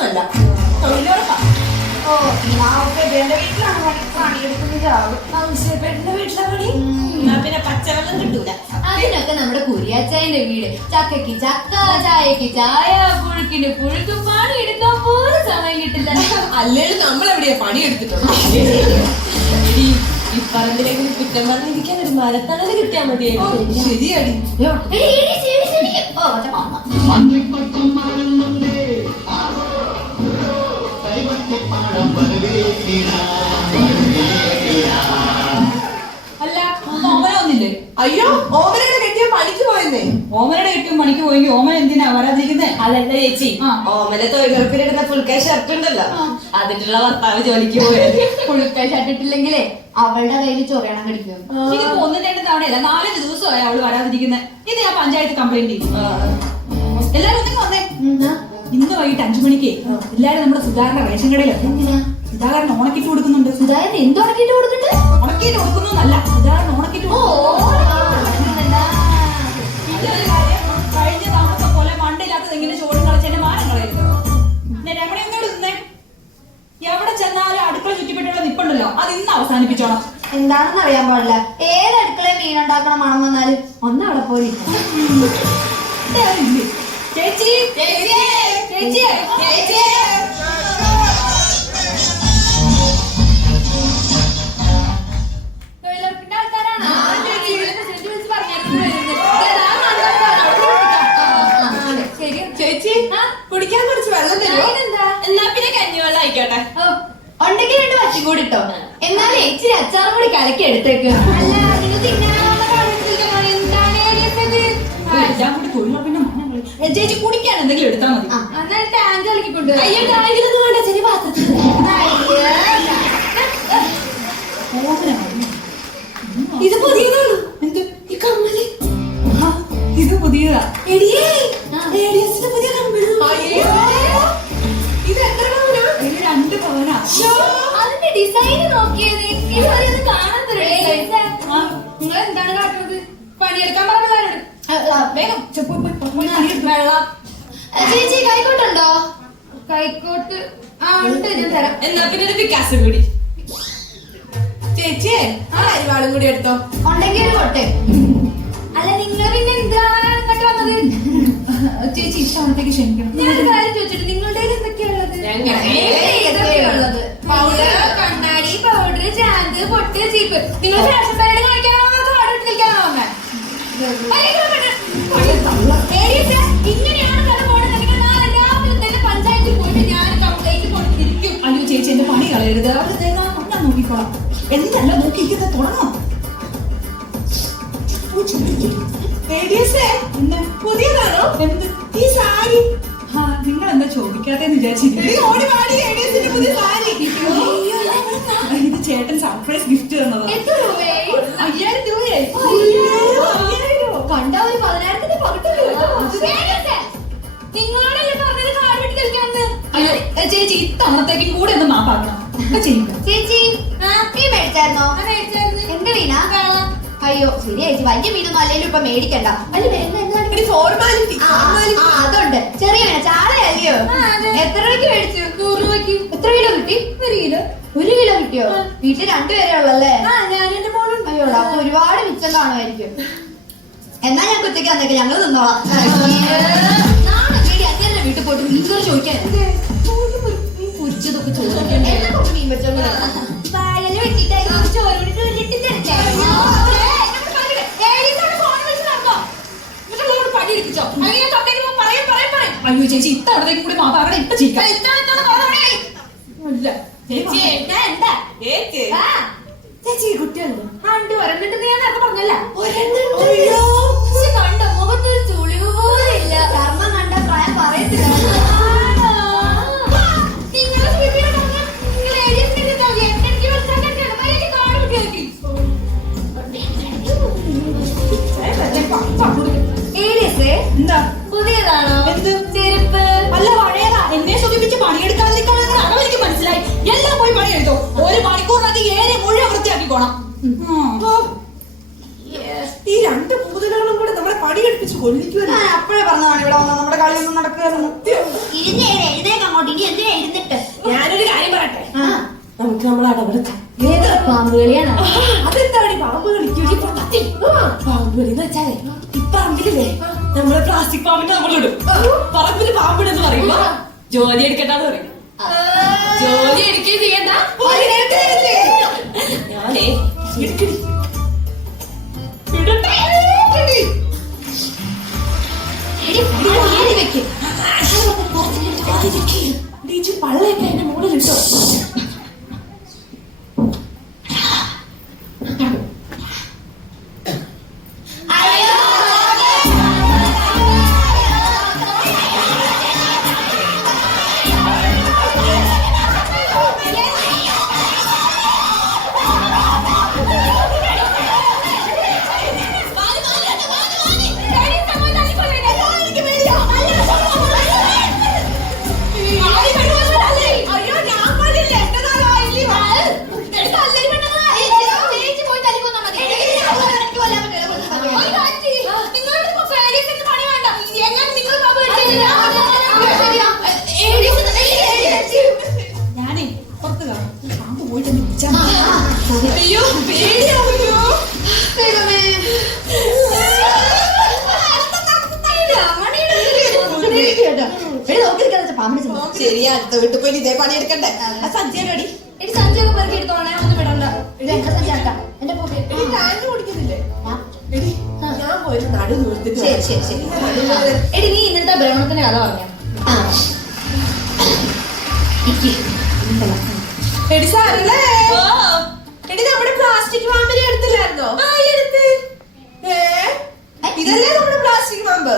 ഒന്നുമല്ല, തൊഴിലുറപ്പാ. ഓ എന്റെ വീട്ടിലാണ് പണിയെടുക്കുന്നത്. പെണ്ണിന്റെ വീട്ടിലെ പണി പിന്നെ പച്ചവെള്ളം കിട്ടൂല. അതിനൊക്കെ നമ്മുടെ കുരിയാച്ചായന്റെ വീട്. ചക്കയ്ക്ക് ചക്ക, ചായക്ക് ചായ, പുഴുക്കിന് പുഴുക്ക്. പണി എടുക്കാൻ പോലും സമയം കിട്ടില്ല. അല്ലെങ്കിൽ നമ്മളെവിടെയാ പണിയെടുത്തിട്ടുണ്ടോ? ഈ പറമ്പിലേക്ക് കുറ്റം പറഞ്ഞിരിക്കാൻ ഒരു മരത്തണല് കിട്ടിയാൽ മതിയായിരുന്നു. ശരിയടി. അല്ല, ഓമന ഒന്നില്ലേ? അയ്യോ, ഓമനയുടെ കെട്ടിയ പണിക്ക് പോയെന്നേ. ഓമനയുടെ കെട്ടിയും പണിക്ക് പോയെങ്കിൽ ഓമന എന്തിനാ വരാതിരിക്കുന്നേ? അതല്ല ചേച്ചി, ഓമന തൊഴിലുറപ്പിനെടുത്ത ഫുൾക്കായ ഷർട്ട് ഉണ്ടല്ലോ, അതിനുള്ള ഭർത്താവ് ജോലിക്ക് പോയത്. പുഴുക്കായി ഷട്ടിട്ടില്ലെങ്കിലേ അവളുടെ കയ്യിൽ ചൊറിയണം കടിക്കും. ഇതിപ്പോ 1-2 തവണയല്ല, 4 ദിവസമായി അവള് വരാതിരിക്കുന്നത്. ഇത് ഞാൻ പഞ്ചായത്ത് കംപ്ലൈന്റ് ചെയ്യും. എല്ലാരും ഒന്നും വന്നേ. ഇന്ന് വൈകിട്ട് 5 മണിക്ക് എല്ലാരും നമ്മുടെ സുധാകരന്റെ റേഷൻ കടയിലൊക്കെ. സുധാകരൻ ഓണക്കിറ്റ് കൊടുക്കുന്നുണ്ട്. സുധാകരൻ എന്ത് ഉണക്കിട്ട് കൊടുക്കട്ടെ? ഉണക്കിയിട്ട് കൊടുക്കുന്നല്ല, സുധാകരൻ ഓണക്കിറ്റ്. കഴിഞ്ഞ തവണത്തെ പോലെ മണ്ടയില്ലാത്തത് എങ്ങനെ ചോടും കളിച്ച് എന്നെ മാനം കളയരുത്. പിന്നെ രമണി എന്നോട് നിന്നേ, എവിടെ ചെന്നാലും അടുക്കള ചുറ്റിപ്പെട്ടുള്ള നിപ്പുണ്ടല്ലോ, അത് ഇന്ന് അവസാനിപ്പിച്ചോണം. എന്താണെന്ന് അറിയാൻ പാടില്ല. ഏത് അടുക്കളയിൽ മീനുണ്ടാക്കണം മണം വന്നാലും ഒന്ന് അവിടെ പോയി. ചേച്ചി ചേച്ചി ചേച്ചി ചേച്ചി ചേച്ചി കുടിക്കാൻ കുറച്ച് വെള്ളം തരുമോ? എന്നാ പിന്നെ കഞ്ഞിവെള്ളം ആയിക്കോട്ടെ. ഉണ്ടെങ്കിൽ 2 വച്ചും കൂടി ഇട്ടോ. എന്നാലേ ഇച്ചിരി അച്ചാറും കൂടി കലക്കി എടുത്തേക്ക്. അല്ല, നിങ്ങൾ എല്ലാം കൂടി തൊഴിലുറപ്പിന്റെ മണം. ചേച്ചി കുടിക്കാൻ എന്തെങ്കിലും എടുത്താൽ മതി. ടാങ്ക് കളിക്കൊണ്ട് അയ്യോ, ടാങ്കിലൊന്നും വേണ്ട, ചെറിയ പാത്രത്തിൽ. ഇത് പുതിയതാണ്. എന്ത് ഈ കമ്മല്? ഇത് പുതിയതാ. പുതിയ കമ്മല്. ഇത് എത്ര പവനാ? 2 പവനാ. അതിന്റെ ഡിസൈൻ നോക്കിയത് ഇതുവരെ ഒന്ന് കാണാൻ തരേ. നിങ്ങൾ എന്താണ് കാട്ടുന്നത്? പണിയെടുക്കാൻ പറഞ്ഞതാണ്. വേഗം വെള്ളം. ചേച്ചി കൈക്കോട്ടുണ്ടോ? കൈക്കോട്ട് ഉണ്ട്, ഞാൻ തരാം. എന്നാ പിന്നെ ഒരു പിക്കാസ് കൂടി. ചേച്ചിയെ ആ അരിവാളും കൂടി എടുത്തോ. ഉണ്ടെങ്കിൽ ഒരു കൊട്ടെ. അല്ല, നിങ്ങൾ പിന്നെ എന്താണ് ഇങ്ങോട്ട് വന്നത്? ചേച്ചി ഇഷ്ടമാണത്തേക്ക് ക്ഷമിക്കണം. ഞാനൊരു കാര്യം ചോദിച്ചിട്ട് നിങ്ങളുടെ എന്തൊക്കെയുള്ളത്? ഏതൊക്കെയുള്ളത്? പൗഡർ, കണ്ണാടി, പൗഡർ, ചാന്ത്, പൊട്ട്, ചീപ്പ്. നിങ്ങൾ ഫാഷൻ പരേഡ് കാണിക്കാനോ കാർഡ് കളിക്കാനോ വന്നേ? ഇങ്ങനെയാണ് കഥ പോണെന്നുണ്ടെങ്കിൽ നാളെ രാവിലെ തന്നെ പഞ്ചായത്തിൽ പോയിട്ട് ഞാൻ കംപ്ലൈന്റ് കൊടുത്തിരിക്കും. അയ്യോ ചേച്ചി, എന്റെ പണി കളയരുത്. അവിടെ ഞാൻ നോക്കിക്കോളാം. എന്നല്ല നോക്കിയിരിക്കുന്നത്, തുടങ്ങാം. പുതിയതാണോ? എന്ത് ഈ സാരി? നിങ്ങൾ എന്താ ചോദിക്കാത്തെന്ന് വിചാരിച്ചിരിക്കും. പുതിയ സാരി. ഇത് ചേട്ടൻ സർപ്രൈസ് ഗിഫ്റ്റ് തന്നതാണ്. എത്ര രൂപയായി? 5000 രൂപയായി. കണ്ട ഒരു 10,000ന്റെ പകുതി. നിങ്ങളോടല്ലേ പറഞ്ഞത് കാർഡ് വെട്ടി കളിക്കാന്ന്? അയ്യോ ചേച്ചി, ഇത്തവണത്തേക്കും കൂടെ ഒന്ന് മാപ്പാക്കണം. ചെയ്യുക ചേച്ചി, നീ മേടിച്ചായിരുന്നോ? എന്ത് മീനാ? അയ്യോ ശരി ചേച്ചി, വലിയ മീനൊന്നും അല്ലെങ്കിലും ഇപ്പൊ മേടിക്കണ്ട. ഫോർമാലിറ്റി. അതുണ്ട്. ചെറിയ മീന, ചാളയല്ലയോ? എത്ര രൂപയ്ക്ക് മേടിച്ചു? 100 രൂപയ്ക്ക്. എത്ര കിലോ കിട്ടി? 1 കിലോ കിട്ടിയോ? വീട്ടിൽ 2 പേരേ ഉള്ളല്ലേ? ഞാൻ എന്റെ മോളും. അയ്യോ, അപ്പൊ ഒരുപാട് മിച്ചം കാണുമായിരിക്കും. എന്നാ ഞാൻ ഉച്ചയ്ക്ക് വന്നേക്ക്, ഞങ്ങൾ നിന്നോളാം. നാളെ വീടി അച്ഛനെ വീട്ടിൽ പോയിട്ട് മീൻ ചോറ് ചോദിക്കാൻ ഉച്ചതൊക്കെ ചോദിക്കാൻ മീൻ വെച്ചോ. വയല് വെട്ടിട്ടായി ചോറ് അയ്യോ ചേച്ചി, ഇത്തവണത്തേക്കും കൂടി മാപ്പാക്കണം. ഇപ്പൊ ചെയ്യാം. ചേച്ചി കുട്ടിയല്ലേ? ഒരെണ്ണിട്ട് ഞാൻ നേരത്തെ പറഞ്ഞല്ല. അയ്യോ, കണ്ട മുഖത്തൊരു ചുളിവ് പോലും ഇല്ല. കർമ്മം കണ്ട പ്രായം പറയത്തില്ല. എന്താ പുതിയതാണോ? എന്ത് ചെരുപ്പ്? അല്ല, പഴയതാ. എന്നെ സുഖിപ്പിച്ച് പണിയെടുക്കാതിരിക്കാണെന്ന് അവർക്ക് മനസ്സിലായി. എല്ലാം പോയി പണിയെടുത്തോ. 1 മണിക്കൂറിനകത്ത് ഏരിയ മുഴുവൻ വൃത്തിയാക്കിക്കോണം. ഈ 2 പൂതലുകളും കൂടെ നമ്മളെ പണിയെടുപ്പിച്ച് കൊല്ലിക്കുമല്ലോ. അപ്പോഴേ പറഞ്ഞതാണ് ഇവിടെ വന്നാൽ നമ്മുടെ കളിയൊന്നും നടക്കുകയായിരുന്നു. ഇരുന്നേരെ എഴുതേക്കാം. അതിന് എന്തിനാ ഇരുന്നിട്ട്? ഞാനൊരു കാര്യം പറയട്ടെ, ആ, നമുക്ക് നമ്മൾ അടവെടുക്കാം. ഏത് പാമ്പ് കളിയാണ്? അതെന്താണ് പാമ്പ് കളിക്കൂടി പാമ്പ് കളി എന്ന് വെച്ചാലേ ഈ പറമ്പിലില്ലേ നമ്മള് പ്ലാസ്റ്റിക് പാമ്പിനെ നമ്മളിടും. പറമ്പില് പാമ്പിടെന്ന് പറയുമ്പോ ജോലി എടുക്കണ്ടെന്ന് പറയും. ജോലി എടുക്കുകയും ചെയ്യണ്ട. ഞാനേ എടുക്കടി ഇടട്ടെ. പള്ളയൊക്കെ എന്റെ മുകളിലിട്ടോ. ഞാനേ പുറത്ത് കാണാം, പാമ്പ് പോയിട്ട് എന്നെ വിളിച്ചാ അയ്യോ പേടിയാവുന്നു. ശരിയാ, അടുത്ത വീട്ടിൽ പോയി ഇതേ പണി എടുക്കണ്ടേ. ആ സജ്ജയോടി എടി സഞ്ചൊക്കെ പെറുക്കി എടുത്തോളെ, ഒന്നും വിടണ്ട. ഇത് എന്റെ സഞ്ചാട്ടാ, എന്റെ പോക്കെ. എടി ടാങ്ക് കുടിക്കുന്നില്ലേ? എടി ഞാൻ പോയിട്ട് നടു നിർത്തിട്ട് ശരി ശരി ശരി. എടി നീ ഇന്നത്തെ ഭ്രമണത്തിന്റെ കഥ പറഞ്ഞോ. എടി സാറല്ലേ, എടി നമ്മുടെ പ്ലാസ്റ്റിക് പാമ്പിനെ എടുത്തില്ലായിരുന്നോ? ഇതല്ലേ നമ്മുടെ പ്ലാസ്റ്റിക് പാമ്പ്?